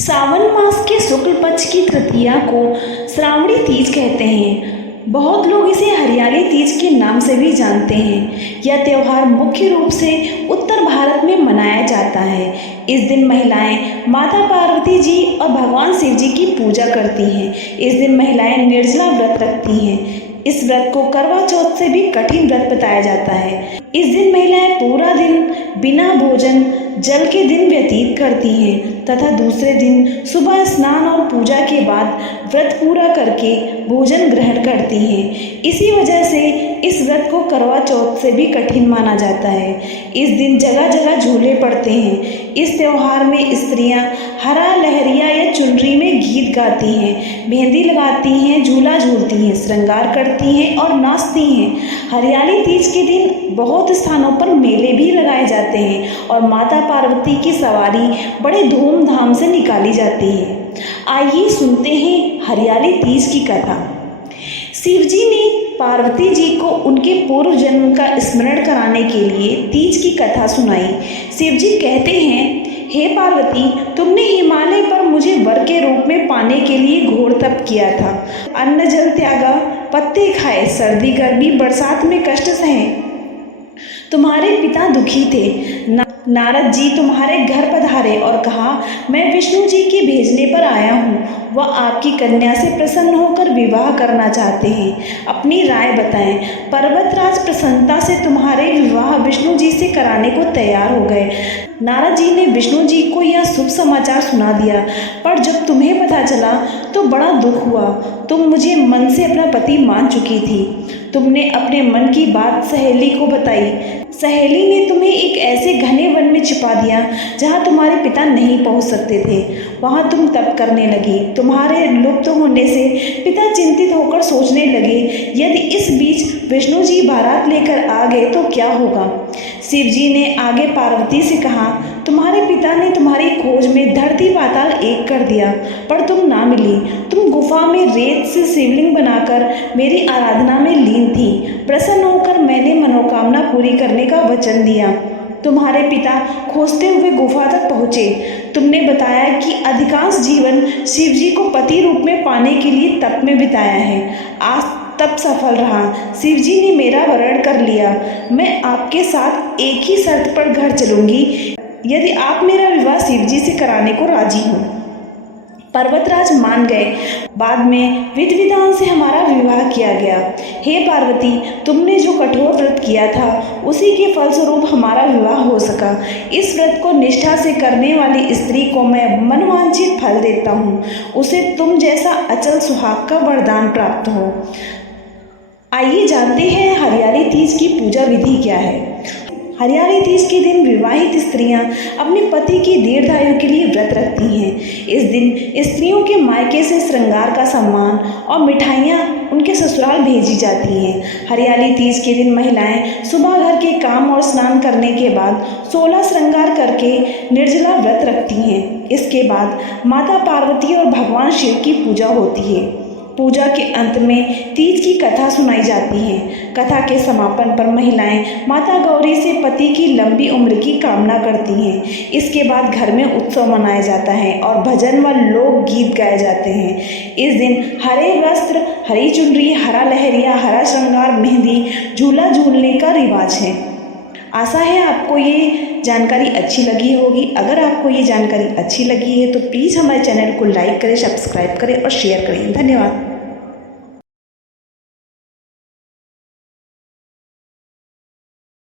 सावन मास के शुक्ल पक्ष की तृतीया को श्रावणी तीज कहते हैं। बहुत लोग इसे हरियाली तीज के नाम से भी जानते हैं। यह त्यौहार मुख्य रूप से उत्तर भारत में मनाया जाता है। इस दिन महिलाएं माता पार्वती जी और भगवान शिव जी की पूजा करती हैं। इस दिन महिलाएं निर्जला व्रत रखती हैं। इस व्रत को करवा चौथ से भी कठिन व्रत बताया जाता है। इस दिन महिलाएं पूरा दिन बिना भोजन जल के दिन व्यतीत करती हैं तथा दूसरे दिन सुबह स्नान और पूजा के बाद व्रत पूरा करके भोजन ग्रहण करती हैं। इसी वजह से इस व्रत को करवा चौथ से भी कठिन माना जाता है। इस दिन जगह जगह झूले पड़ते हैं। इस त्यौहार में स्त्रियां हरा लहरिया या चुनरी में गीत गाती हैं, मेहंदी लगाती हैं, झूला झूलती हैं, श्रृंगार करती हैं और नाचती हैं। हरियाली तीज के दिन बहुत स्थानों पर मेले भी लगाए जाते हैं और माता पार्वती की सवारी बड़े धूमधाम से निकाली जाती है। आइए सुनते हैं हरियाली तीज की कथा। शिव जी ने पार्वती जी को उनके पूर्व जन्म का स्मरण कराने के लिए तीज की कथा सुनाई। शिव जी कहते हैं, हे पार्वती, तुमने हिमालय पर मुझे वर के रूप में पाने के लिए घोर तप किया था। अन्न जल त्यागा, पत्ते खाए, सर्दी गर्मी बरसात में कष्ट सहे। तुम्हारे पिता दुखी थे। नारद जी तुम्हारे घर पधारे और कहा, मैं विष्णु जी के भेजने पर आया हूँ। वह आपकी कन्या से प्रसन्न होकर विवाह करना चाहते हैं। अपनी राय बताएं। पर्वतराज प्रसन्नता से तुम्हारे विवाह विष्णु जी से कराने को तैयार हो गए। नारद जी ने विष्णु जी को यह शुभ समाचार सुना दिया, पर जब तुम्हें पता चला तो बड़ा दुख हुआ। तुम मुझे मन से अपना पति मान चुकी थी। तुमने अपने मन की बात सहेली को बताई। सहेली ने तुम्हें एक ऐसे घने वन में छिपा दिया जहाँ तुम्हारे पिता नहीं पहुँच सकते थे। वहाँ तुम तप करने लगी। तुम्हारे लुप्त होने से पिता चिंतित होकर सोचने लगे, यदि इस बीच विष्णु जी बारात लेकर आ गए तो क्या होगा। शिव जी ने आगे पार्वती से कहा, तुम्हारे पिता ने तुम्हारी खोज में धरती पाताल एक कर दिया, पर तुम ना मिली। तुम गुफा में रेत से शिवलिंग बनाकर मेरी आराधना में लीन थी। प्रसन्न होकर मैंने मनोकामना पूरी करने का वचन दिया। तुम्हारे पिता खोजते हुए गुफा तक पहुँचे। तुमने बताया कि अधिकांश जीवन शिव जी को पति रूप में पाने के लिए तप में बिताया है। आज तप सफल रहा। शिव जी ने मेरा वरण कर लिया। मैं आपके साथ एक ही शर्त पर घर चलूंगी, यदि आप मेरा विवाह शिव जी से कराने को राजी हो। पर्वतराज मान गए। बाद में विधि विधान से हमारा विवाह किया गया। हे पार्वती, तुमने जो कठोर व्रत किया था उसी के फलस्वरूप हमारा विवाह हो सका। इस व्रत को निष्ठा से करने वाली स्त्री को मैं मनवांछित फल देता हूँ। उसे तुम जैसा अचल सुहाग का वरदान प्राप्त हो। आइए जानते हैं हरियाली तीज की पूजा विधि क्या है। हरियाली तीज के दिन विवाहित स्त्रियां अपने पति की दीर्घायु के लिए व्रत रखती हैं। इस दिन स्त्रियों के मायके से श्रृंगार का सामान और मिठाइयां उनके ससुराल भेजी जाती हैं। हरियाली तीज के दिन महिलाएं सुबह घर के काम और स्नान करने के बाद 16 श्रृंगार करके निर्जला व्रत रखती हैं। इसके बाद माता पार्वती और भगवान शिव की पूजा होती है। पूजा के अंत में तीज की कथा सुनाई जाती है। कथा के समापन पर महिलाएं माता गौरी से पति की लंबी उम्र की कामना करती हैं। इसके बाद घर में उत्सव मनाया जाता है और भजन व लोक गीत गाए जाते हैं। इस दिन हरे वस्त्र, हरी चुनरी, हरा लहरिया, हरा श्रृंगार, मेहंदी, झूला झूलने का रिवाज है। आशा है आपको ये जानकारी अच्छी लगी होगी। अगर आपको ये जानकारी अच्छी लगी है तो प्लीज़ हमारे चैनल को लाइक करें, सब्सक्राइब करें और शेयर करें। धन्यवाद।